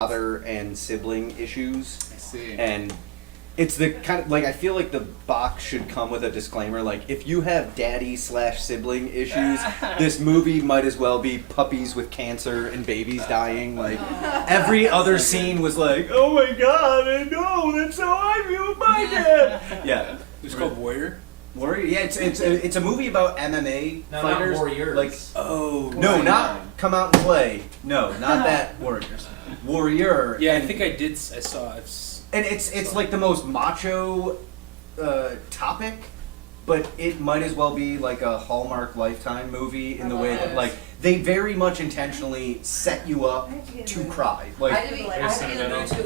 father and sibling issues. I see. And it's the kind of, like, I feel like the box should come with a disclaimer, like, if you have daddy/sibling issues, this movie might as well be puppies with cancer and babies dying. Like, every other scene was like, oh my god, I know, that's how I feel with my dad. Yeah. It's called Warrior? Warrior? Yeah, it's a movie about MMA fighters. Not Warriors. Like, oh, no, not Come Out and Play. No, not that Warriors. Warrior. Yeah, and, I think I did. I saw. And it's like the most macho topic, but it might as well be like a Hallmark Lifetime movie in the way that, like, they very much intentionally set you up to cry. Like,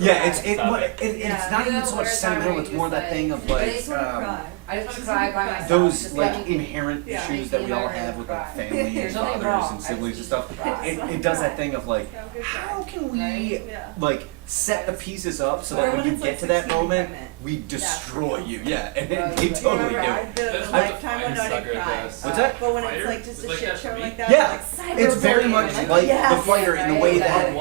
yeah, it's not even so much sentimental. It's more that thing of like. I just want to cry by myself. Those like inherent issues that we all have with like family and fathers and siblings and stuff. It does that thing of like, how can we like set the pieces up so that when you get to that moment, we destroy you? Yeah, and they totally do. Lifetime when nobody cries. What's that? But when it's like just a shit show like that, Yeah, like it's very much like the fighter in the way that.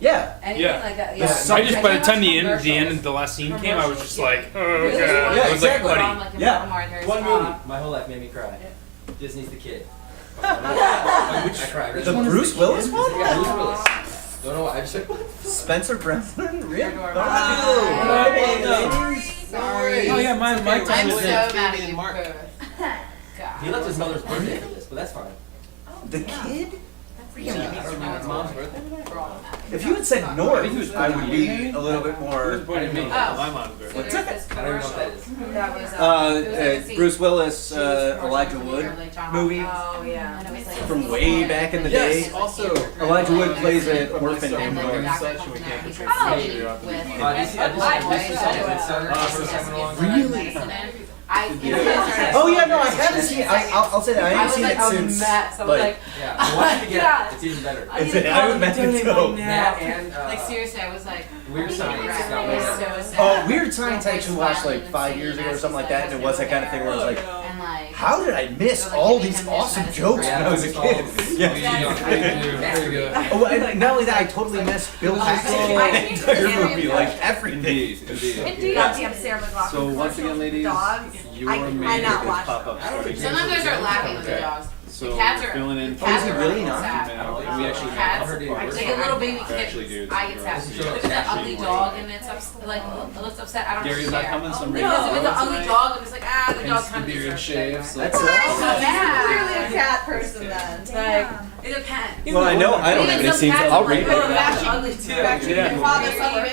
Yeah. Anything like that, yeah. I just, by the time the end of the last scene came, I was just like, oh god. Yeah, I was like, exactly. buddy. Yeah. One movie, my whole life made me cry. Disney's The Kid. I cried. The Bruce Willis one? Yeah, Bruce Willis. Don't know why. I just like, what? Spencer Breslin? Really? Sorry. Oh yeah, my I'm time so was mad at you Mark. both. He left his mother's birthday for this, but that's fine. The Kid? Yeah, I don't remember his mom's birthday. If you had said North, I would be a little bit more. Born in May. Oh. My mom's birthday. What's that? I don't even know what that is. That was, Bruce Willis, Elijah Wood movie Oh, yeah. from way back in the day. Yes, also. Elijah Wood plays an orphan And named like North. the doctor comes in and he's like, with I just saw it for a second long time. Really? Oh yeah, no, I haven't seen it. I'll say that I haven't seen it since. Like, Yeah, I want you to get it. It's even better. is it? I would imagine so. That and Like seriously, I was like, Weird Science. That it was was so sad. Oh, Weird Science I actually watched like 5 years ago or something like that, and it was that kind of thing where I was like, And like, how did I miss all these awesome jokes when I was a kid? Yeah. Very good. Oh, and not only that, I totally missed Bill Hicks' entire movie, like everything. Goddamn Sarah McLachlan. So once again, ladies, Dogs. your I main cannot watch pop-up story. sometimes I start laughing with the dogs. So The cats are. filling in. The cats Oh, is he are really really not? sad. And we actually Cats, heard it. like a little baby They're actually kitten, dudes. I get sad. If it's an ugly dog and it's like it looks upset, I don't Gary's not share. coming. Some Because if it's an ugly dog, I'm just like, the dog Hence the kind of beard deserves shave. it. So That's So awesome. bad. Clearly a cat person then. Like, it depends. Well, I know I don't have any scenes. I'll read Like, it. that's ugly too. Yeah. Father Summers.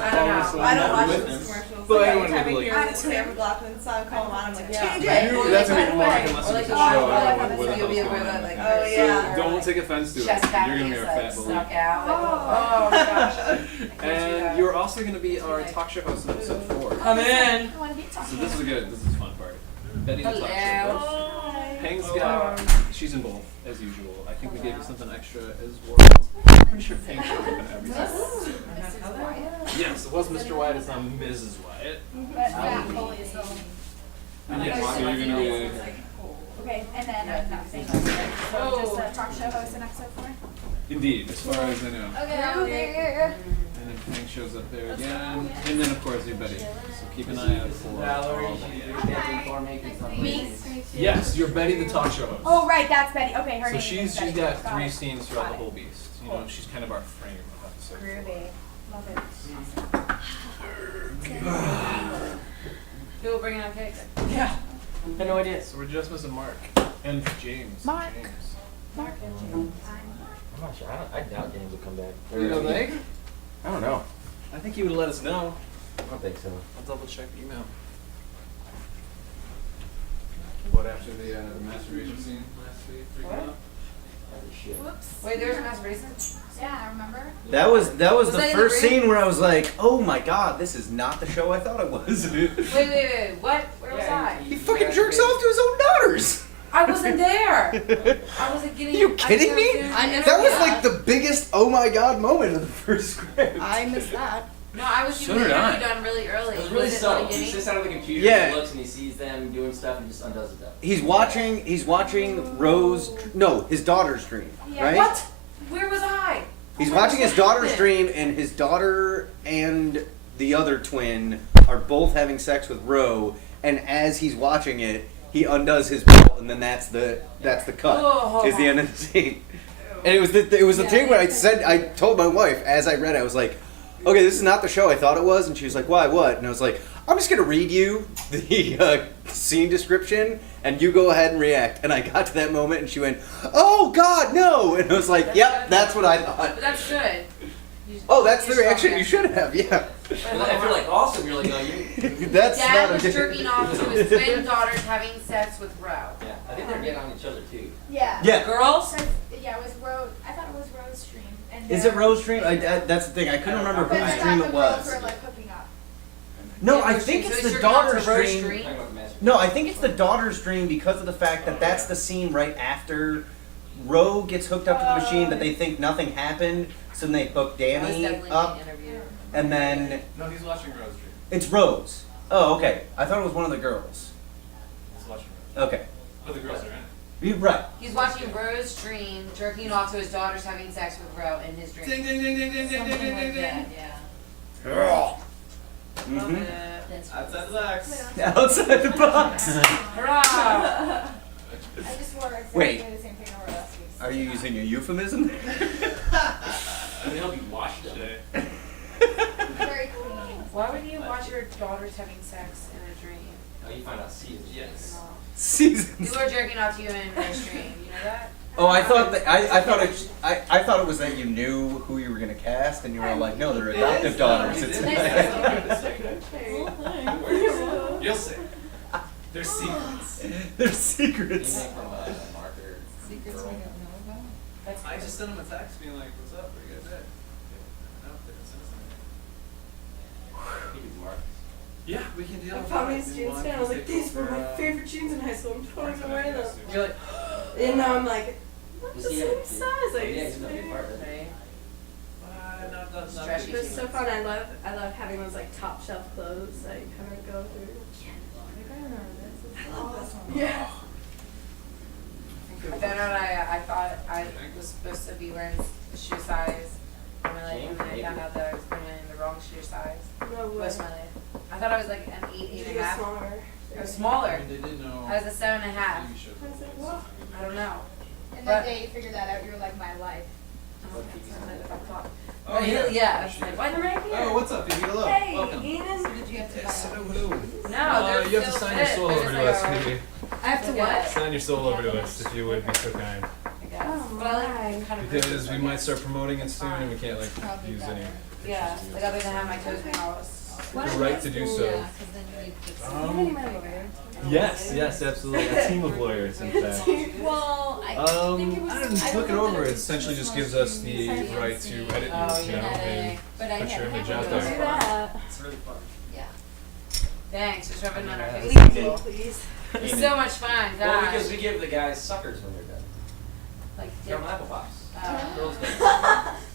I don't know. I don't watch Witness. those commercials. But Like, everyone every would time like- I hear the Sarah McLachlan song come on, I'm like, Yeah. change Right. it. That's gonna be Mark unless Or like it's a the show. I dog, don't know like, what the you'll be hell's aware going that, on. like, Oh, So yeah. don't take offense to it. chest You're cavity gonna be is our like fat bully. stuck out. Like, oh my gosh. And you're also going to be our talk show host in episode 4. Come in. So this is good. This is a fun part. Betty the talk show Hello. host. Pang's got. She's in both as usual. I think we gave you something extra as well. I'm pretty sure Pang shows up in every episode. Yes, it was Mr. Wyatt. It's not Mrs. Wyatt. And yes, so you're going to be. Okay, and then nothing. So just a talk show host in episode 4? Indeed, as far as I know. Okay. And then Pang shows up there again. And then, of course, your Betty. So keep an eye out for all of Me? Yes, you're Betty the talk show host. Oh, right, that's Betty. Okay, her So name she's is Betty. got Got 3 it. scenes throughout the Got it. whole beast. You know, she's kind of our frame of episode 4. Groovy. Love it. Who will bring out cake? Yeah. I had no idea. So we're just missing Mark and James. Mark. James. Mark and James. I'm not sure. I doubt James will come back. You don't think? I don't know. I think he would let us know. I don't think so. I'll double check the email. What after the masturbation scene last week? Freaking out? Shit. Whoops. Wait, there's a masturbation? Yeah, I remember. That was Was the that in the first ring? scene where I was like, oh my god, this is not the show I thought it was. Wait, what? Where was I? He fucking jerks off to his own daughters. I wasn't there. I wasn't getting. Are you kidding me? That was like the biggest oh my god moment of the first script. I missed that. No, I was So getting the did I. interview done really early. It was really it subtle. beginning? He sits down on the computer Yeah. and looks and he sees them doing stuff and just undoes it. He's watching Rose, no, his daughter's dream, Yeah. right? What? Where was I? He's watching his daughter's dream, and his daughter and the other twin are both having sex with Ro. And as he's watching it, he undoes his belt, and then that's the cut. Is the end of the scene. And it was the thing where I told my wife as I read it, I was like, okay, this is not the show I thought it was, and she was like, why, what? And I was like, I'm just gonna read you the scene description, and you go ahead and react. And I got to that moment, and she went, oh God, no! And I was like, yep, that's what I thought. But that's good. Oh, that's the reaction you should have, yeah. If you're like awesome, you're like, oh, you. That's Dad not was a jerking off to his twin daughters having sex with Ro. Yeah, I think they're getting on each other too. Yeah. Yeah. Girls? Yeah, it was Rose. I thought it was Rose Stream. And Is it Rose Dream? That's the thing. I couldn't remember But I whose thought dream the it girls was. were like hooking up. No, Yeah, I Rose think Dream. it's So the it's jerking off to daughter's Rose dream. Stream? Talking about the master. No, I think it's the daughter's dream because of the fact that that's the scene right after Ro gets hooked up to the machine, but they think nothing happened, so then they hook That was Danny definitely up, being interviewed. and then No, he's watching Rose Dream. it's Rose. Oh, okay. I thought it was one of the girls. He's watching Rose. Okay. But the girls are in it. You're right. He's watching Rose dream, jerking off to his daughters having sex with Ro in his dream. Ding ding ding ding ding ding ding Something ding like ding that, ding. yeah. Love Mm-hmm. it. Outside the box. Outside the box. Hurrah! I just wore exactly Wait. the same thing I wore last week. Are you using a euphemism? I mean, hope you washed them. Very clean. Why would you watch your daughters having sex in a dream? Oh, you find out seasons. Yes. No. Seasons. People are jerking off to you in Rose dream. You know that? Oh, I thought that I thought it was that you knew who you were gonna cast, and you were like, no, they're adoptive daughters. It's You'll see. There's secrets. They're secrets. Anything from a marker. Secrets girl. we don't know about. That's I just sent him a text being like, what's up? Where you guys at? No, they didn't send us anything. You do markers. Yeah, we can deal I with found that. these If you jeans want, today. I was just like, take these were over, my favorite jeans in high school. I'm totally gonna wear them. You're like, And now I'm like, not the You see same it? size I Yeah, used it's to not a big be. part of it. right? not Stretchy. It's so fun. I love having those like top shelf clothes that you kind of go through. I remember this. I love this one. Yeah. I found out I thought I was supposed to be wearing the shoe size. And then I found out that I was wearing the wrong shoe size. No way. What's my life? I thought I was like an 8, Did 8 you and a get half. smaller? I was smaller. They did know. I was a 7 and a half. You should. I was like, what? I don't know. And But- that day you figured that out, you were like, my life. Oh, yeah. Yeah. I was like, what? Oh, what's up? You hello. Hey, Welcome. Ian. Did you have to Yes, buy hello, hello. No, they're You have to still sign your fit. soul They're over just to like, us, alright. Phoebe. I have to what? Sign your soul over to us if you would be so kind. I guess. Oh, But I like my. kind of Because we might start promoting it soon and we can't like Probably use better. any. Yeah, like other than have my toes crossed. The right to do so. Yeah, because then you need to How many men were there? Yes, yes, absolutely. A team of lawyers, in fact. Well, I think it was. I didn't look it over. It essentially just gives us the right to edit Oh, you, you know, and But I put had your image out Do there. that. It's really fun. Yeah. Thanks, just rubbing it on our Leave me, face. please. It's so much fun, Well, gosh. because we give the guys suckers when they're done. Like, From Apple Pops. Girls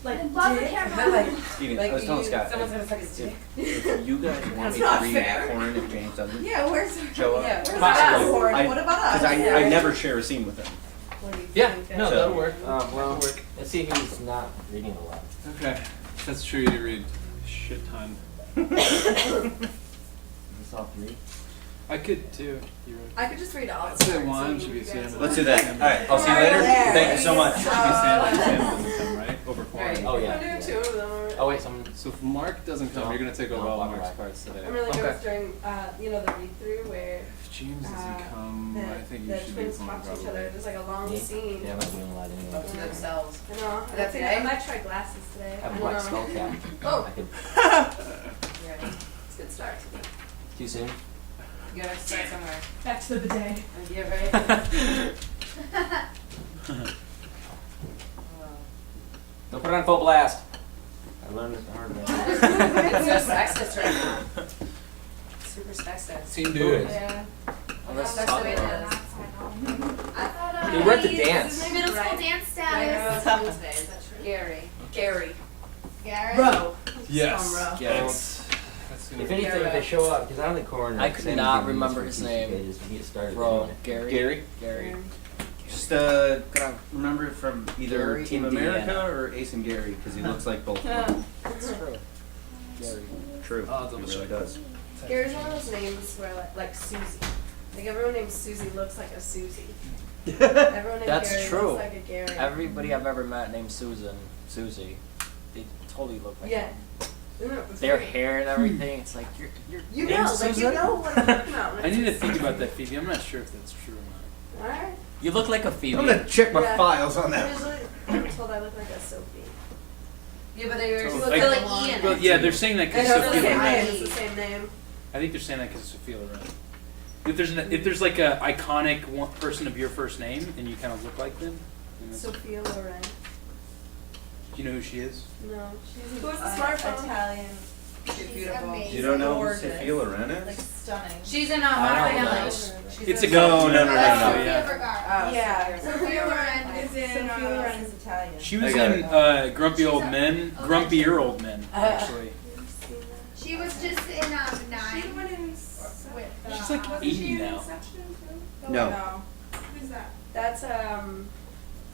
Like, like, Steven, like I was telling you, Scott, someone's gonna suck his dick. if you guys want That's me to not read fair. porn if James doesn't Yeah, where's show up, Yeah, where's Possibly. that horn? I- What about us? because I never share a scene with him. What do you Yeah, think? no, that'll work. Well, let's see if he's not reading a lot. Okay, that's true. You read a shit ton. Is all three? I could too. You read. I could just read all Let's of say it. one. Should be Sam. Let's do that. All right, I'll see you later. There. Thank you so much. Should be Sam. Sam doesn't come, right? Over four. Right. Oh, I'm yeah. doing two of them. Oh, wait, someone. So if Mark doesn't come, you're gonna take over all Mark's parts today. I'm really Okay. nervous during, you know, the read-through where If James doesn't come, I think the you should be twins fine talk to each probably. other. There's like a long Yeah. scene. Yeah, I'm not doing a lot anyway. Up to themselves. I know. Is that I think today? I might try glasses today. I have I a don't black know. skull cap. Oh. I could. Yeah. It's a good start. Too soon? You gotta start somewhere. Back to the bidet. Yeah, right? Don't put it on full blast. I learned it the hard way. It's so sexist right now. Super sexist. Team Who dude. is? Yeah. Let's That's talk the way it about is. I thought He worked at dance. Middle school dance status. Right, Tuesday, is that true? Gary. Gary. Garrett. Bro. Yes. Bro. Yeah. That's gonna If be. anything, if they show up, because I don't think Coroner. I could Sam's not giving remember these his for 2 name. pages to get started Bro, anyway. Gary. Gary? Gary. just remember from either Gary, Team Indiana. America or Ace and Gary because he looks like both. of them. That's true. Gary. True. I'll double He really check. does. Gary's one of those names where like Susie. Like everyone named Susie looks like a Susie. Everyone named That's Gary true. looks like a Gary. Everybody I've ever met named Susie, they totally look like Yeah. Isn't it- it's their weird. hair and everything. It's like you're You named know, like Susan? you know what I'm talking about. I need to think about that, Phoebe. I'm not sure if that's true or Alright. You look like a Phoebe. I'm gonna check my Yeah. files on that. Usually, I'm told I look like a Sophie. Yeah, but they were Totally. look Like- like Ian. not. Well, yeah, they're saying that I because know it's the Sophia same Loren. name. It's the same name. I think they're saying that because of Sophia Loren. If there's like a iconic one person of your first name and you kind of look like them, then that's- Sophia Loren. do you know who she is? No, she's Who's the smartphone? Italian? She's beautiful. amazing. You don't know who Gorgeous. Sophia Loren Like is? stunning. She's in I don't know. Village. She's It's in a No, no, no, no, That's no. Sophia Yeah. Vergara. Yeah. Sophia Loren is in. Sophia Loren is Italian. She was I got in Grumpy She's Old a- Men, oh, Grumpier Old Men, actually. She was just in Nine. She went in with, She's like wasn't 80 she in now. Inception too? No. Who's that? That's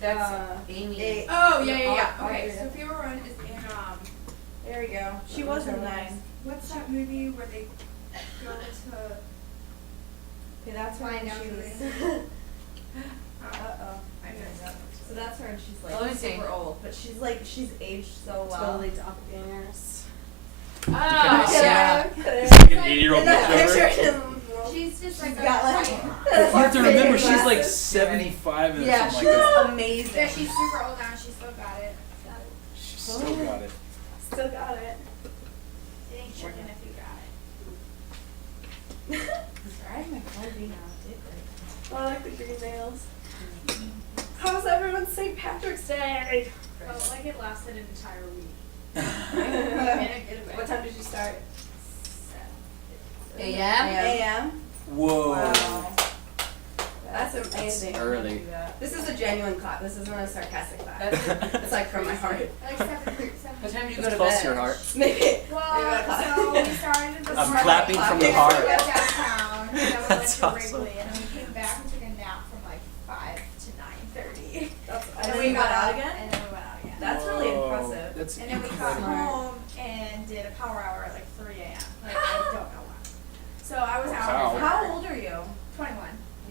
That's Amy. Oh, yeah, yeah, yeah. Oh, Okay, yeah. Sophia Loren is in, There we go. She was in Nine. what's that movie where they go to, Okay, that's her Find when out she who was. it is. Uh-oh. I know that. So that's her and she's Let me like see. super old, but she's aged so well. Totally doppelgangers. Oh, Yeah. It's like an 80-year-old In that picture. picture, She's just like she's got like. You have to remember she's like glasses. 75 and Yeah, something she's like that. amazing. Yeah, she's super old now. She still got it. She's still got it. Still got it. It ain't working if you got it. Right, my clothing now, did they? Oh, I like the green nails. How was everyone's St. Patrick's Day? Felt like it lasted an entire week. What time did you start? AM? AM. Whoa. Wow. That's amazing. Early. This is a genuine clap. This isn't a sarcastic clap. It's like from my heart. Like 7:30, 7:30. What time did you go to bed? Close to your heart. Maybe. Well, so we started this I'm morning. clapping from the We heart. went downtown, and then we went That's to awesome. Wrigley, and then we came back and took a nap from like 5 to 9:30. And then you got out again? And then we went out again. That's really Whoa. impressive. That's And then we got incredible. home and did a power hour at like 3 a.m. Like, I don't know why. So I was out. Wow. for How old are you? 21.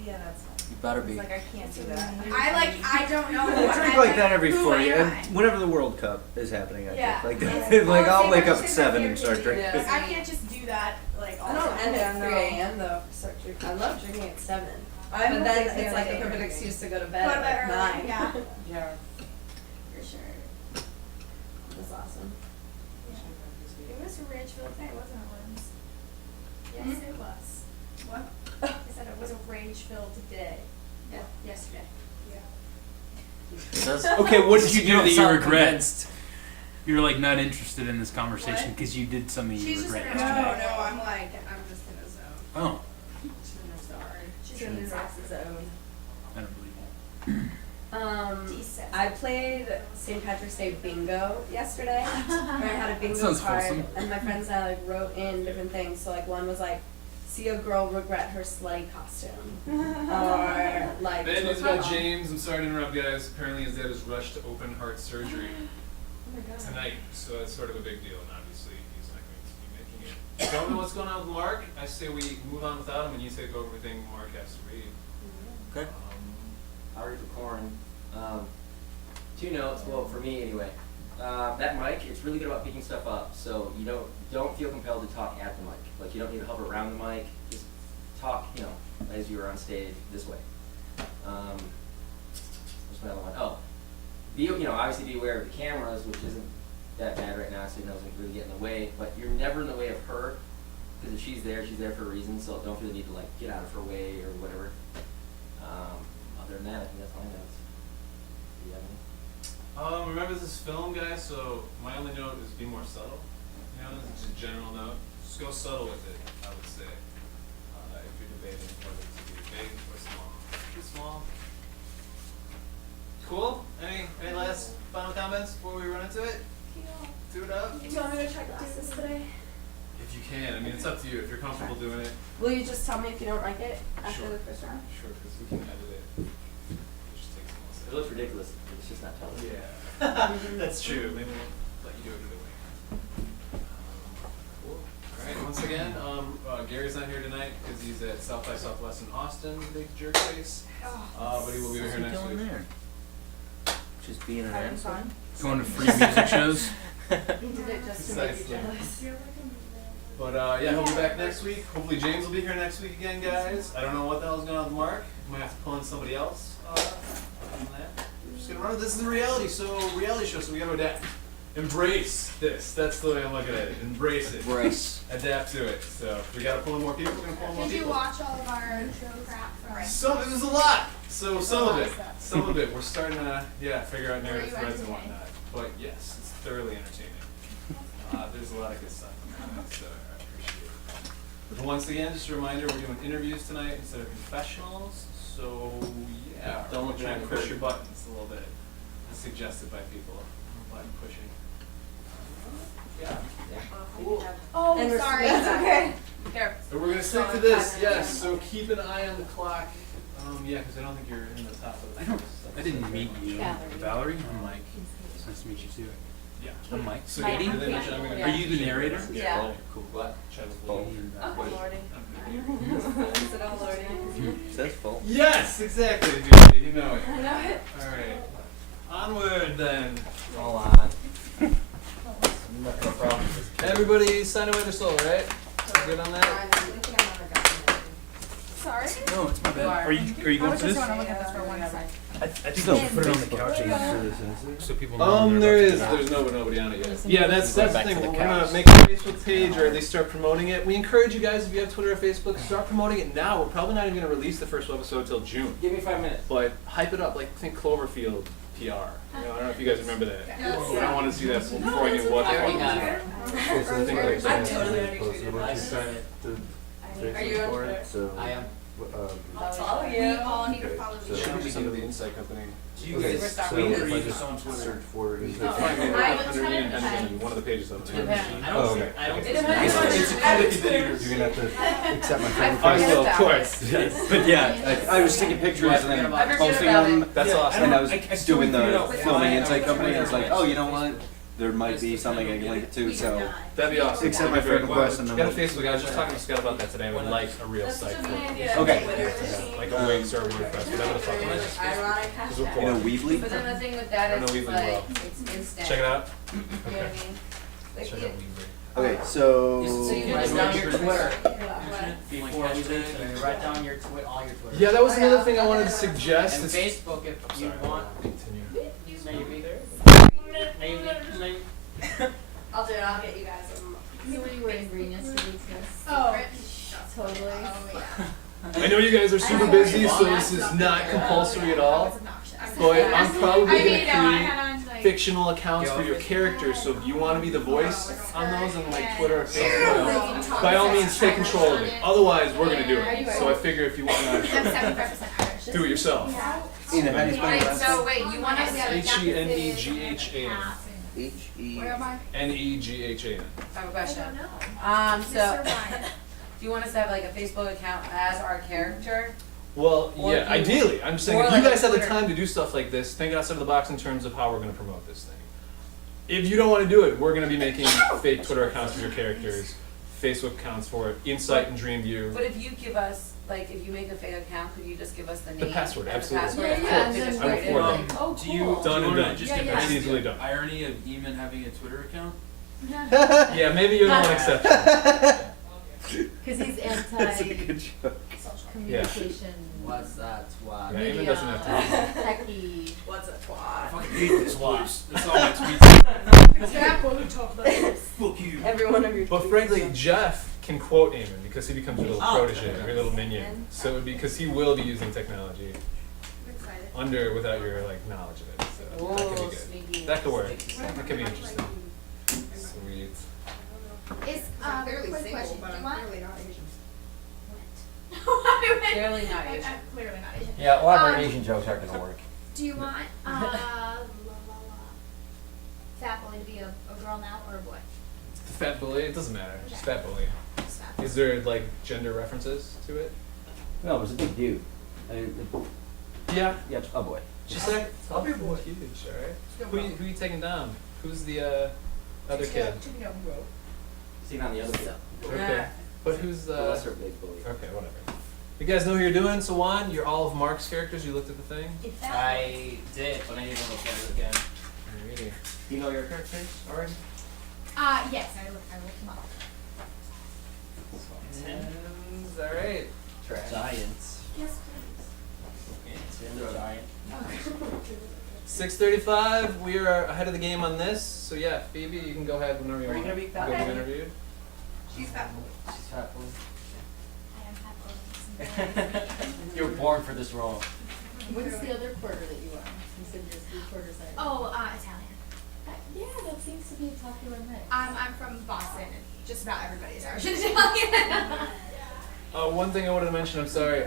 Yeah, that's fine. You better be. It's like I can't do that. I don't know. I what drink I like that every who 40, am and I? whenever the World Cup is happening, I Yeah. drink Yeah. like that. Like Well, I'll see, wake my up at sister's 7 here and start too. drinking. Yeah. Like, I can't just do that like all I don't the end time. at 3 a.m. though. Start drinking. I love drinking at 7. I'm But a then big fan it's of like a drinking. perfect excuse to go to Go bed to at bed like early, 9. yeah. Yeah. For sure. That's awesome. It was a rage-filled day, wasn't it, Liz? Yes, it was. What? I said it was a rage-filled day. Yeah. Yesterday. Okay, what did you do don't that you sound regret? convinced. You're like not interested in this conversation because you did something you She's just regret in her yesterday. No, I'm like, I'm just in a zone. Oh, She's in her zone. I don't believe you. Decent. I played St. Patrick's Day bingo yesterday. Where I had a bingo sounds card, wholesome. and my friends and I like wrote in different things. So like one was like, see a girl regret her sleigh costume, or like. Bad news about James. I'm sorry to interrupt, guys. Apparently, his dad was rushed to open heart surgery Oh my god. tonight, so that's sort of a big deal. And obviously, he's not going to be making it. Tell me what's going on with Mark. I say we move on without him, and you take over everything Mark has to read. Okay. I'll read for Corin. 2 notes, well, for me anyway. That mic, it's really good about picking stuff up, so you don't feel compelled to talk at the mic. Like, you don't need to hover around the mic. Just talk, as you are on stage this way. What's my other one? Oh, obviously be aware of the cameras, which isn't that bad right now, so it doesn't really get in the way. But you're never in the way of her, because if she's there for a reason. So don't feel the need to like get out of her way or whatever. Other than that, I think that's all I know. Do you have any? Remember this film, guys, so my only note is be more subtle. This is just a general note. Just go subtle with it, I would say. If you're debating whether to be big or small. Be small. Cool? Any last final comments before we run into it? Do it up? Do you want me to try glasses today? If you can. I mean, it's up to you. If you're comfortable doing it. Will you just tell me if you don't like it after Sure. the first round? Sure, because we can edit it. Just It looks ridiculous, but it's just not television. Yeah, that's true. Maybe we'll let you do it either way. Cool. All right. Once again, Gary's not here tonight because he's at South by Southwest in Austin, big jerk face. But he will be here next week. Just being an Having asshole. fun. Going to free music shows. He did it just to make you Precisely. jealous. But yeah, he'll be back next week. Hopefully James will be here next week again, guys. I don't know what the hell's going on with Mark. Might have to pull in somebody else. Other than that, we're just gonna run. This is the reality show, so we gotta adapt. Embrace this. That's the way I'm looking at it. Embrace it. Brace. Adapt to it. So if we gotta pull in more people, we're gonna pull in more Did you people. watch all of our crap from? Some it was a lot. So some of it we're starting to figure out narrative Were you threads and entertained? whatnot. But yes, it's thoroughly entertaining. There's a lot of good stuff in there, so I appreciate it. But once again, just a reminder, we're doing interviews tonight instead of confessionals. So yeah, Don't look try and backward. push your buttons a little bit, as suggested by people. Button pushing. Yeah. Cool. Oh, And we're sorry. still That's back. okay. Here. And we're gonna stick to this, yes. So keep an eye on the clock. Yeah, because I don't think you're in the top of the. I didn't meet you. Valerie. Valerie? I'm Mike. It's nice to meet you too. Yeah. I'm Mike. So Hi. yeah, then I'm gonna. Are you the narrator? Yeah. Cool. What? Chat with Both. Lee. Oh, Lordy. I'm Is it all Lordy? Says full. Yes, exactly, dude. You know it. I know it. All right. Onward then. Roll on. No problem. Everybody sign away their soul, right? Good on that? Sorry. No, it's my bad. Are you I going was for just this? want to look at this for 1 second. I think I'll put it on the couch so people know. There's nobody on it yet. Yeah, that's the Back to thing. the We're couch. gonna make a Facebook page or at least start promoting it. We encourage you guys, if you have Twitter or Facebook, start promoting it now. We're probably not even gonna release the first episode till June. Give me 5 minutes. But hype it up, like think Cloverfield PR. You know, I don't know if you guys remember that. But I want to see that before I knew what the I already fuck got was it. I think like I'm that. totally underexcused. Are you on Twitter? I am. I'll follow We you. all need to follow It each should other. be some of the Insight Company. Do you guys Superstar. tweet or So you if I just on Twitter? Search for You is can it- find me I was under kind me of and Henderson, one of the pages of it. I don't. Oh, okay. I don't. It depends on It's your cool that you attitude. did yours. You're gonna have to accept my friend I request. will, of course. Yes. But yeah, I was taking pictures and then I forget posting about them. it. That's awesome. And I was I still doing figured the out filming why Insight I Company. I was like, oh, you know Twitter. what? There might be something I can link it to. So That'd be awesome. accept my friend request and then Get a we'll- Facebook. I was just talking to Scott about that today. I would like a real site for it. Okay. Like a Wix or a WordPress, whatever the fuck it is. Ironic Because hashtag. we're You know, poor. Weebly. But then the thing with I that know is we've been like, well. it's instant. Check it out. You know what I mean? Like, Check it- out Weebly. Okay, so So you write write down down your your Twitter What? before we leave. You write down your all your Twitter. Yeah, that was another thing I wanted to suggest. And is- Facebook, if you Sorry. want, Continue. maybe. I'll do it. I'll get you guys some. So were you wearing green yesterday Oh. Totally. I know you guys are super busy, so this is not compulsory at all. But I'm probably I gonna mean, no, I create had on like. fictional accounts for your characters. So if you want to be the voice on those on like Twitter or Facebook, by all means take control of it. Otherwise, we're gonna do it. So I figure if you want I'm to 75% Irish. do it yourself. Ina, how do you spell your Wait, last so wait, you want us to, H-E-N-E-G-H-A-N. name? H-E. Where am I? N-E-G-H-A-N. I have a question. I So, Mr. Ryan. do you want us to have like a Facebook account as our character? Well, Or yeah, if you- ideally. I'm just saying, or if you like a guys have the Twitter. time to do stuff like this, think outside of the box in terms of how we're going to promote this thing. If you don't want to do it, we're going to be making fake Twitter accounts for your characters, Facebook accounts for it, Insight and Dreamview. But if you give us, like, if you make a fake account, could you just give us the The name? password, and absolutely. The password, Yeah, and yeah, we'll just and then write I'm it for in. that. Oh, Do you, cool. Done do and you wanna done. just Yeah, get yeah. past It's easily done. the irony of Eamon having a Twitter account? Yeah, maybe you're the one exception. Because he's That's a good show. anti-communication. What's that? Why? Yeah, Eamon doesn't have time. Techie. What's a twat? fucking hate this place. That's all my tweets. That one we talk about this. Fuck you. Every one of your But tweets. frankly, Jeff can quote Eamon because he becomes your little Oh, protege, your little minion. So it would be because he will be using technology without your like knowledge of it. So that could Oh, be good. sneaky. That could work. That could be interesting. Sweet. Is quick question. Do you want? Clearly not I'm Asian. clearly not Asian. Yeah, a lot of our Asian jokes aren't gonna work. Do you want Fat Boy to be a girl now or a boy? Fat bully, it doesn't matter. Just fat bully. Just Fat Boy. Is there like gender references to it? No, it was a big dude. I mean, Yeah. yeah, a boy. She's like, I'll be boy. Huge, alright? Who you taking down? Who's the other kid? Sitting on the other side. Okay. But who's The lesser big bully. Okay, whatever. You guys know who you're doing? So Juan, you're all of Mark's characters. You looked at the thing. I did, but I didn't look at it again. Alrighty. Do you know your characters already? Yes, I looked them up. Tens. Alright. Trash. Giants. Yes, They're giant. 6:35. We are ahead of the game on this. So yeah, Phoebe, you can go ahead whenever you Are you want. gonna be Go fat? get interviewed. She's fat. She's fat boy. I am happy. You were born for this role. What's the other quarter that you are? You said you're 3/4 Irish. Oh, Italian. Yeah, that seems to be a popular mix. I'm from Boston, and just about everybody is Irish and Italian. One thing I wanted to mention, I'm sorry.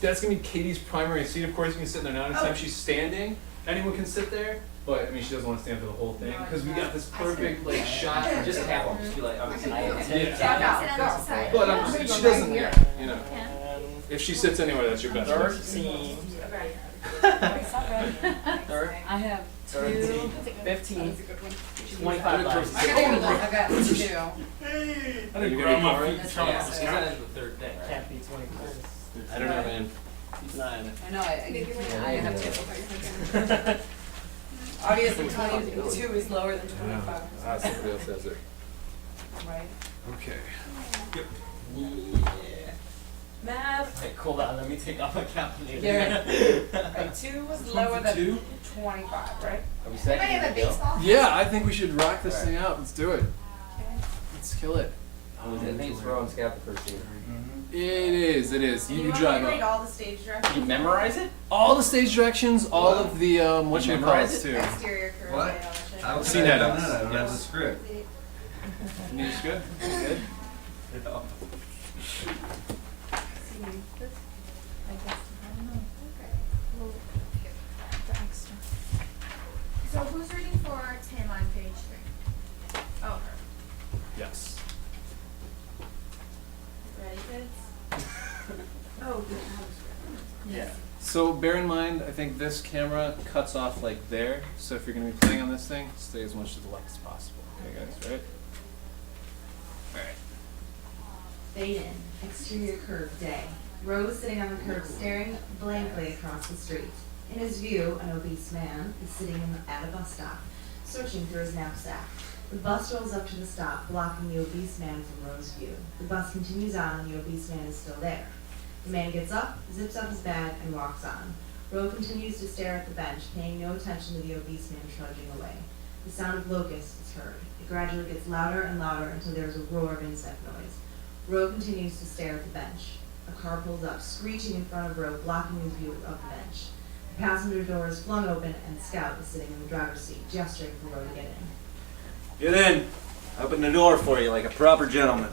That's gonna be Katie's primary seat. Of course, you can sit there now. Anytime she's standing, anyone can sit there. But I mean, she doesn't want to stand for the whole thing because we got this perfect like shot. Just have them. Just be like, I'm sitting on the Yeah. Sit on the side. But she doesn't. You know, if she sits anywhere, that's your best bet. 13. I have 13. 15. 25 I lives. got 2. I think you're gonna be more. Is that into the third day, right? Can't be 24. I don't know, man. He's 9. I know, I have 2. Obviously 22 is lower than 25. Somebody else has it. Right? Okay. Math. Okay, cool down. Let me take off my calculator. Garrett. Right, 2 was lower than 25, right? Are we set? Anybody have a baseball? Yeah, I think we should rock this Alright. thing out. Let's do it. Let's kill it. I think it's raw and scout the first scene. It is. It is. You drive read up. all the stage directions? You memorize it? All the stage directions, all of the what you call it Memorize it? too. Exterior curve What? layout, I I would Seen say I've that. done that. I don't have the Yes. script. Needs good. Good. So who's reading for Tim on page 3? Oh, her. Yes. Ready, kids? Oh, Yeah. So bear in mind, I think this camera cuts off like there. So if you're going to be playing on this thing, stay as much to the left as possible. Okay, guys, right? Fade in. Exterior curve day. Rose sitting on the curb staring blankly across the street. In his view, an obese man is sitting at a bus stop, searching for his knapsack. The bus rolls up to the stop, blocking the obese man from Rose's view. The bus continues on and the obese man is still there. The man gets up, zips up his bag, and walks on. Rose continues to stare at the bench, paying no attention to the obese man trudging away. The sound of locusts is heard. It gradually gets louder and louder until there is a roar of insect noise. Roe continues to stare at the bench. A car pulls up, screeching in front of Roe, blocking his view of the bench. The passenger door is flung open, and Scout is sitting in the driver's seat, gesturing for Roe to get in. Get in. Open the door for you like a proper gentleman.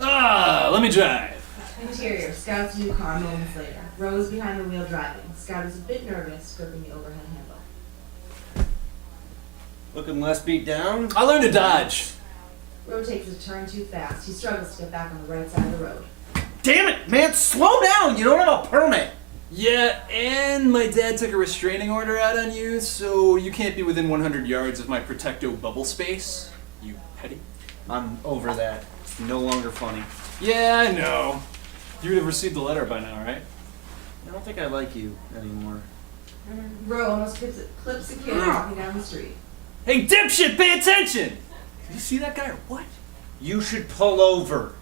Let me drive. Interior, Scout's new car moments later. Roe is behind the wheel driving. Scout is a bit nervous, gripping the overhead handle. Looking less beat down? I learned to dodge. Roe takes a turn too fast. He struggles to get back on the right side of the road. Damn it, man, slow down! You don't have a permit! Yeah, and my dad took a restraining order out on you, so you can't be within 100 yards of my protecto bubble space. You petty. I'm over that. It's no longer funny. Yeah, I know. You would have received the letter by now, right? I don't think I like you anymore. Roe almost clips a kid walking down the street. Hey, dipshit, pay attention! Did you see that guy or what? You should pull over.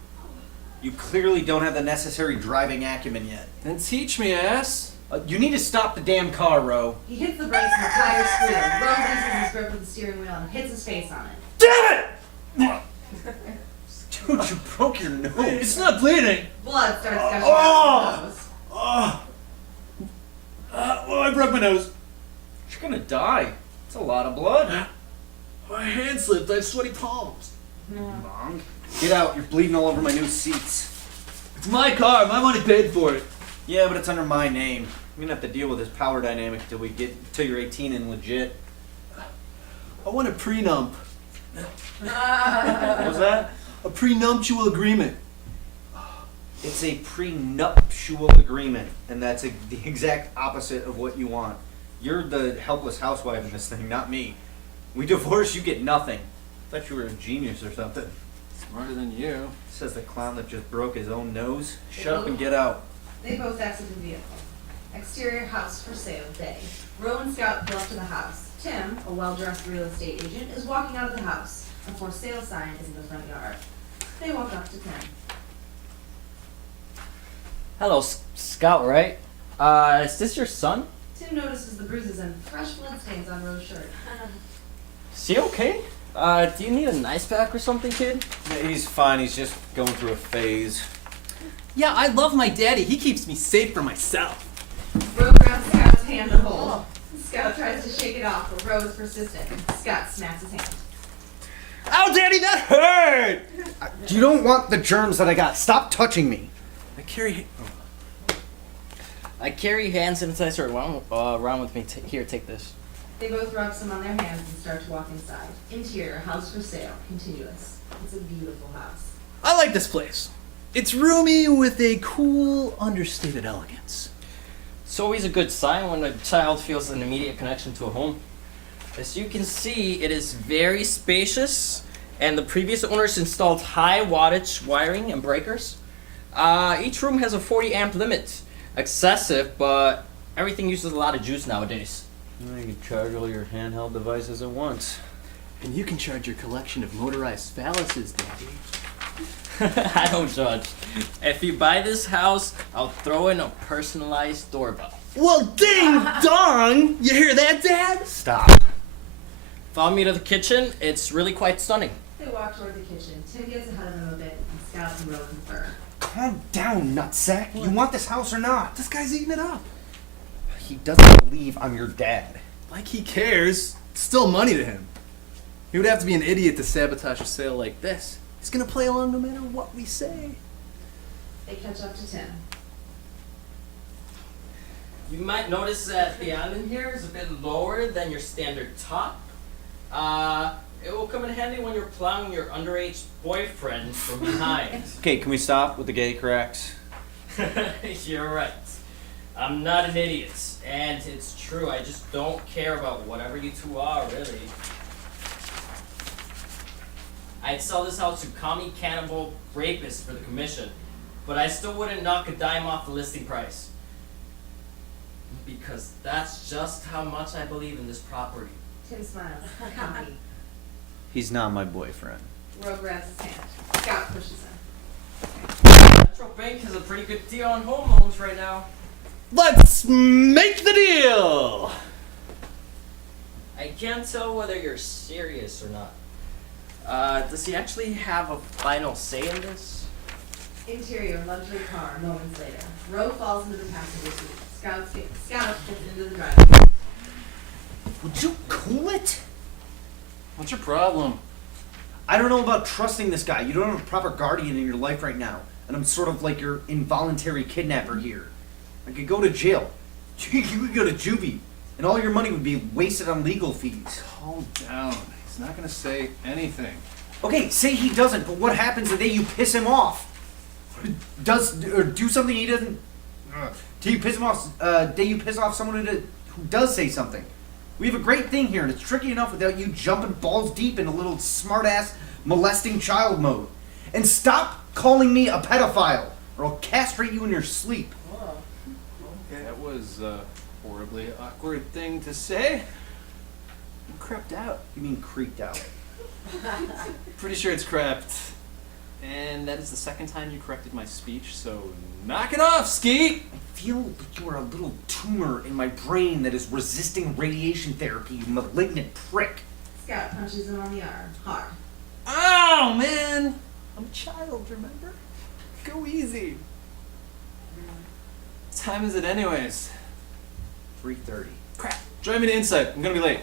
You clearly don't have the necessary driving acumen yet. Then teach me, ass. You need to stop the damn car, Ro. He hits the brakes and the tires squeal. Roe loses his grip with the steering wheel and hits his face on it. Damn it! Dude, you broke your nose. It's not bleeding. Blood starts gushing out of his nose. Well, I broke my nose. You're gonna die. It's a lot of blood. My hand slipped. I have sweaty palms. Monk. Get out. You're bleeding all over my new seats. It's my car. My money paid for it. Yeah, but it's under my name. You're gonna have to deal with this power dynamic till you're 18 and legit. I want a prenup. What was that? A prenuptial agreement. It's a prenuptial agreement, and that's the exact opposite of what you want. You're the helpless housewife in this thing, not me. We divorce, you get nothing. I thought you were a genius or something. Smarter than you. Says the clown that just broke his own nose. Shut up and get out. They both exit the vehicle. Exterior house for sale day. Ro and Scout pull up to the house. Tim, a well-dressed real estate agent, is walking out of the house. A for sale sign is in the front yard. They walk up to Tim. Hello, Scout, right? Is this your son? Tim notices the bruises and fresh blood stains on Ro's shirt. Is he okay? Do you need an ice pack or something, kid? Yeah, he's fine, he's just going through a phase. Yeah, I love my daddy. He keeps me safe for myself. Ro grabs Scout's hand to hold. Scout tries to shake it off, but Ro is persistent. Scout smacks his hand. Ow, Daddy, that hurt! You don't want the germs that I got. Stop touching me. I carry hand sanitizer around with me. Here, take this. They both rub some on their hands and start to walk inside. Interior, house for sale, continuous. It's a beautiful house. I like this place. It's roomy with a cool, understated elegance. It's always a good sign when a child feels an immediate connection to a home. As you can see, it is very spacious, and the previous owners installed high wattage wiring and breakers. Each room has a 40 amp limit. Excessive, but everything uses a lot of juice nowadays. You can charge all your handheld devices at once. And you can charge your collection of motorized phalluses, Daddy. I don't judge. If you buy this house, I'll throw in a personalized doorbell. Well, ding dong! You hear that, Dad? Stop. Follow me to the kitchen. It's really quite stunning. They walk toward the kitchen. Tim gets ahead of them a bit, and Scout and Ro confer. Calm down, nutsack. You want this house or not? This guy's eating it up. He doesn't believe I'm your dad. Like he cares. It's still money to him. He would have to be an idiot to sabotage a sale like this. He's gonna play along no matter what we say. They catch up to Tim. You might notice that the island here is a bit lower than your standard top. It will come in handy when you're plowing your underage boyfriend from behind. Okay, can we stop with the gay cracks? You're right. I'm not an idiot, and it's true. I just don't care about whatever you two are, really. I'd sell this house to commie, cannibal, rapist for the commission, but I still wouldn't knock a dime off the listing price. Because that's just how much I believe in this property. Tim smiles. Copy. He's not my boyfriend. Ro grabs his hand. Scout pushes him. Metro Bank has a pretty good deal on home loans right now. Let's make the deal! I can't tell whether you're serious or not. Does he actually have a final say in this? Interior, luxury car, moments later. Ro falls into the passenger seat. Scout gets into the driveway. Would you cool it? What's your problem? I don't know about trusting this guy. You don't have a proper guardian in your life right now. And I'm sort of like your involuntary kidnapper here. I could go to jail. You could go to juvie. And all your money would be wasted on legal fees. Calm down. He's not gonna say anything. Okay, say he doesn't, but what happens the day you piss him off? Do something he doesn't... Do you piss him off, day you piss off someone who does say something? We have a great thing here, and it's tricky enough without you jumping balls deep in a little smart-ass molesting child mode. And stop calling me a pedophile, or I'll castrate you in your sleep. Okay, that was a horribly awkward thing to say. I'm crept out. You mean creeped out? Pretty sure it's crept. And that is the second time you corrected my speech, so knock it off, Skeet! I feel like you are a little tumor in my brain that is resisting radiation therapy, you malignant prick. Scout punches him on the arm. Hard. Oh, man! I'm a child, remember? Go easy. What time is it anyways? 3:30. Crap. Drive me to Insight. I'm gonna be late.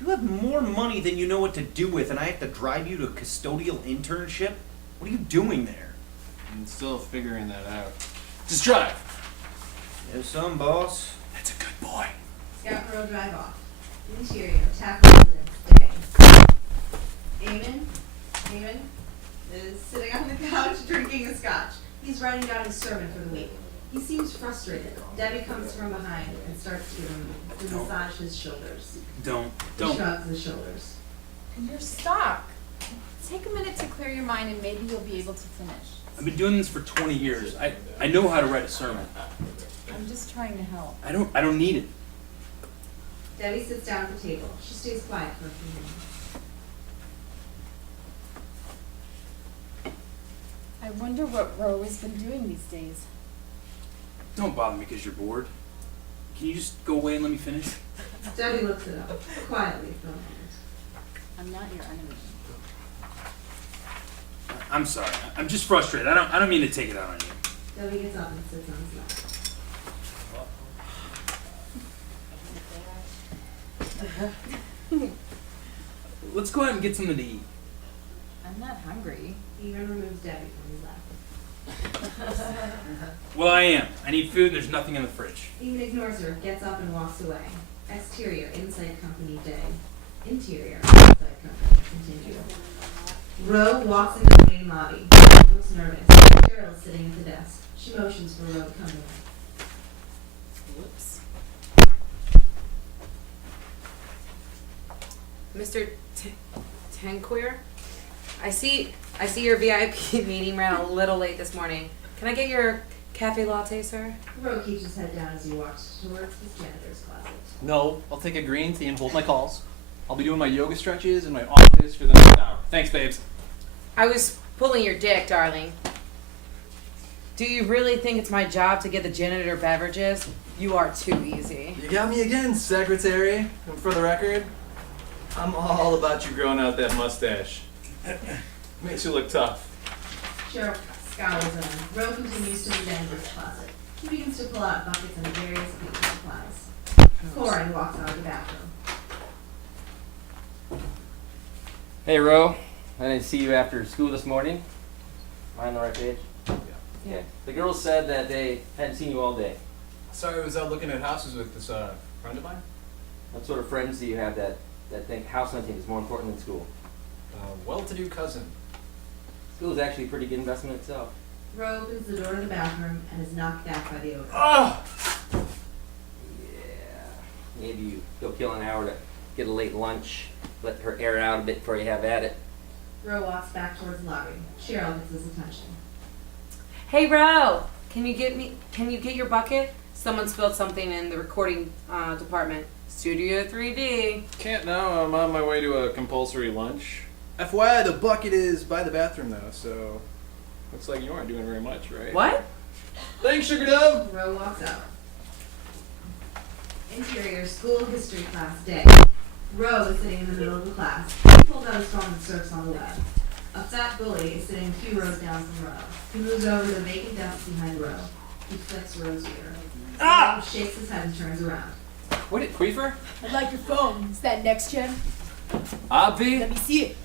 You have more money than you know what to do with, and I have to drive you to a custodial internship? What are you doing there? I'm still figuring that out. Just drive. Yes, some boss. That's a good boy. Scout and Ro drive off. Interior, tackle residence day. Eamon is sitting on the couch drinking a scotch. He's writing down his sermon for the week. He seems frustrated. Debbie comes from behind and starts to massage his shoulders. Don't. He shrugs his shoulders. You're stuck. Take a minute to clear your mind and maybe you'll be able to finish. I've been doing this for 20 years. I know how to write a sermon. I'm just trying to help. I don't need it. Debbie sits down at the table. She stays quiet for a few minutes. I wonder what Ro has been doing these days. Don't bother me because you're bored. Can you just go away and let me finish? Debbie looks it up, quietly for a moment. I'm not your enemy. I'm sorry. I'm just frustrated. I don't mean to take it out on you. Debbie gets up and sits on his lap. Let's go out and get something to eat. I'm not hungry. He even removes Debbie from his lap. Well, I am. I need food and there's nothing in the fridge. Even ignores her, gets up and walks away. Exterior, inside company day. Interior, outside company, continue. Ro walks into the main lobby. She looks nervous. Cheryl is sitting at the desk. She motions for Ro to come in. Whoops. Mr. Tenqueer? I see your VIP meeting ran a little late this morning. Can I get your cafe latte, sir? Ro keeps his head down as he walks towards his janitor's closet. No, I'll take a green tea and hold my calls. I'll be doing my yoga stretches in my office for the next hour. Thanks, babes. I was pulling your dick, darling. Do you really think it's my job to get the janitor beverages? You are too easy. You got me again, secretary. And for the record, I'm all about you growing out that mustache. Makes you look tough. Cheryl scowls at him. Ro continues to the janitor's closet. He begins to pull out buckets and various cleaning supplies. Corin walks out of the bathroom. Hey, Ro. I didn't see you after school this morning. Am I on the right page? Yeah. The girls said that they hadn't seen you all day. Sorry, I was out looking at houses with this friend of mine. What sort of friends do you have that think house hunting is more important than school? Well-to-do cousin. School is actually a pretty good investment itself. Ro opens the door to the bathroom and is knocked back by the odor. Oh! Yeah. Maybe you go kill an hour to get a late lunch, let her air out a bit before you have at it. Ro walks back towards the lobby. Cheryl gets his attention. Hey, Ro, can you get your bucket? Someone spilled something in the recording department. Studio 3D. Can't now. I'm on my way to a compulsory lunch. FYI, the bucket is by the bathroom though, so looks like you aren't doing very much, right? What? Thanks, Sugar Dove. Ro walks out. Interior school history class day. Ro is sitting in the middle of the class. He pulls out his phone and surfs on the web. A fat bully is sitting a few rows down from Ro. He moves over to the vacant desk behind Ro. He flicks Ro's ear. Ro shakes his head and turns around. What, Queefer? I like your phone. Is that next gen? Obvi? Let me see it.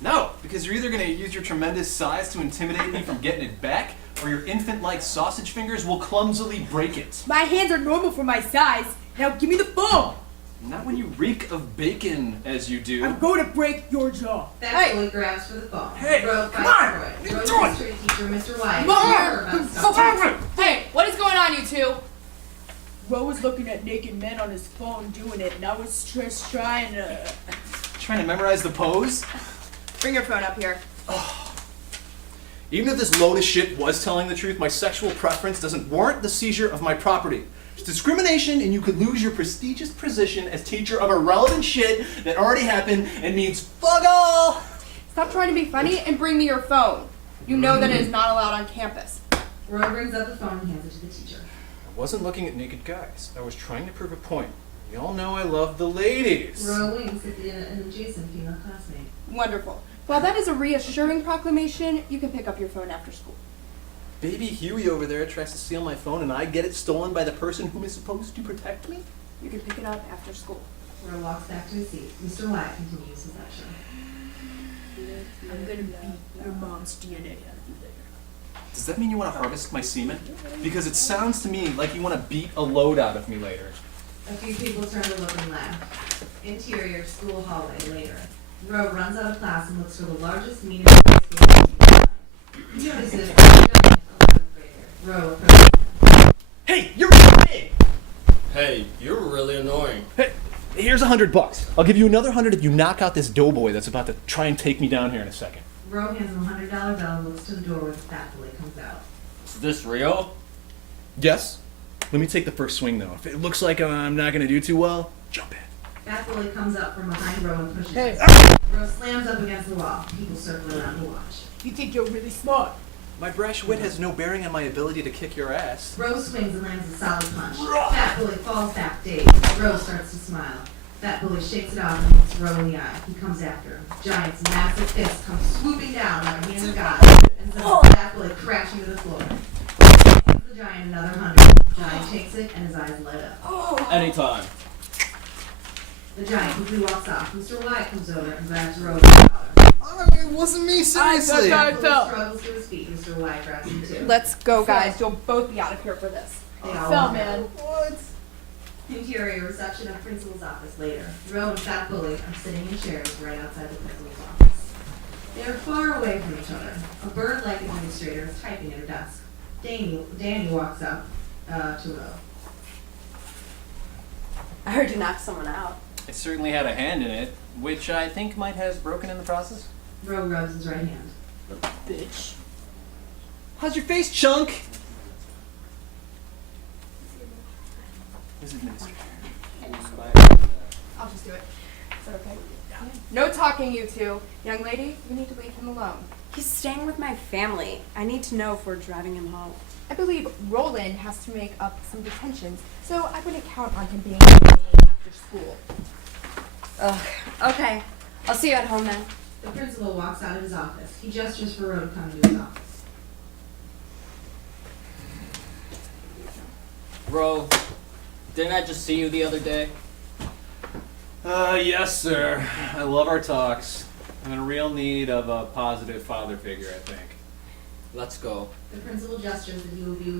No, because you're either going to use your tremendous size to intimidate me from getting it back, or your infant-like sausage fingers will clumsily break it. My hands are normal for my size. Now give me the phone. Not when you reek of bacon, as you do. I'm going to break your jaw. That bully grabs for the phone. Hey, Ro come fights on! for What it. are you Ro's doing? history teacher, Mr. Wyatt, Mom! is never about to stop. Hey, what is going on, you two? Ro was looking at naked men on his phone doing it, and I was just trying to... Trying to memorize the pose? Bring your phone up here. Even if this load of shit was telling the truth, my sexual preference doesn't warrant the seizure of my property. It's discrimination, and you could lose your prestigious position as teacher of irrelevant shit that already happened and means fuck all! Stop trying to be funny and bring me your phone. You know that it is not allowed on campus. Ro brings up the phone and hands it to the teacher. I wasn't looking at naked guys. I was trying to prove a point. You all know I love the ladies. Ro winks at an adjacent female classmate. Wonderful. While that is a reassuring proclamation, you can pick up your phone after school. Baby Huey over there tries to steal my phone and I get it stolen by the person whom is supposed to protect me? You can pick it up after school. Ro walks back to his seat. Mr. Wyatt continues his lecture. I'm gonna beat your mom's DNA out of you later. Does that mean you want to harvest my semen? Because it sounds to me like you want to beat a load out of me later. A few people turn to look and laugh. Interior school hallway later. Ro runs out of class and looks for the largest, meanest high school he can find. He notices a giant 11th grader, Roe, approaching him. Hey, you're really big! Hey, you're really annoying. Hey, here's $100. I'll give you another 100 if you knock out this doughboy that's about to try and take me down here in a second. Roe hands him a $100 bill and looks to the door where the fat boy comes out. Is this real? Yes? Let me take the first swing though. If it looks like I'm not gonna do too well, jump in. Fat boy comes up from behind Roe and pushes him. Roe slams up against the wall. People circle around to watch. You think you're really smart. My brash wit has no bearing on my ability to kick your ass. Roe swings and lands a solid punch. Fat boy falls back dazed. Roe starts to smile. Fat boy shakes it off and looks Roe in the eye. He comes after him. Giant's massive fist comes swooping down like a hand of God and sends Fat boy crashing to the floor. He gives the giant another 100. Giant takes it and his eyes light up. Anytime. The giant quickly walks off. Mr. Wyatt comes over and grabs Roe by the collar. It wasn't me, seriously. Fat boy struggles to his feet. Mr. Wyatt grabs him too. Let's go, guys. You'll both be out of here for this. They all Fell, walk man. out. Interior reception of principal's office later. Roe and Fat Bully are sitting in chairs right outside the principal's office. They are far away from each other. A bird-like administrator is typing at her desk. Danny walks up to Roe. I heard you knocked someone out. I certainly had a hand in it, which I think might have broken in the process. Roe rubs his right hand. Bitch. How's your face, chunk? His administrator. I'll just do it. Is that okay? No talking, you two. Young lady, you need to leave him alone. He's staying with my family. I need to know if we're driving him home. I believe Roland has to make up some detentions, so I wouldn't count on him being after school. Ugh. Okay. I'll see you at home then. The principal walks out of his office. He gestures for Roe to come into his office. Bro, didn't I just see you the other day? Yes, sir. I love our talks. I'm in real need of a positive father figure, I think. Let's go. The principal gestures that he will be with